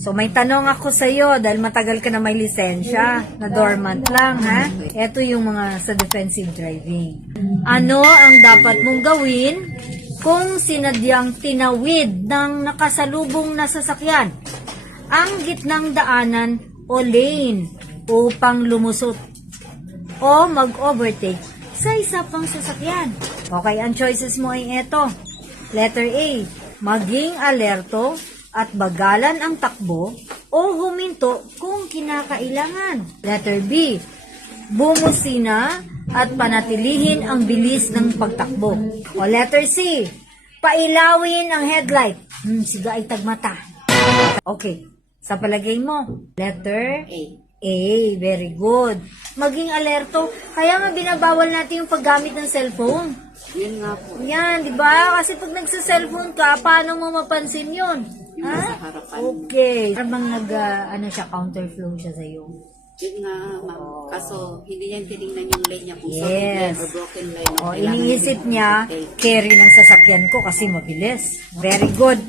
So may tanong ako sa iyo dahil matagal ka na may lisensya, na dormant lang ha. Ito yung mga sa defensive driving. Ano ang dapat mong gawin kung sinadyang tinawid ng nakasalubong na sasakyan ang gitnang daanan o lane upang lumusot o mag-overtake sa isa pang sasakyan? Okay, ang choices mo ay ito. Letter A, maging alerto at bagalan ang takbo o huminto kung kinakailangan. Letter B, bumusina at panatilihin ang bilis ng pagtakbo. O letter C, pailawin ang headlight. Siga ay tagmata. Okay, sa palagay mo, letter A. A, very good. Maging alerto. Kaya nga binabawal natin yung paggamit ng cellphone. Yun nga po. Yan, di ba? Kasi pag nagsa-cellphone ka, paano mo mapansin yun? Yung Ha? nasa harapan. Okay. Parang counterflow siya sa'yo. Yun nga, ma'am. Kaso, hindi niya tinignan yung lane niya kung solid Yes. lane or broken lane. O, iniisip niya, carry ng sasakyan ko kasi mabilis. Very good.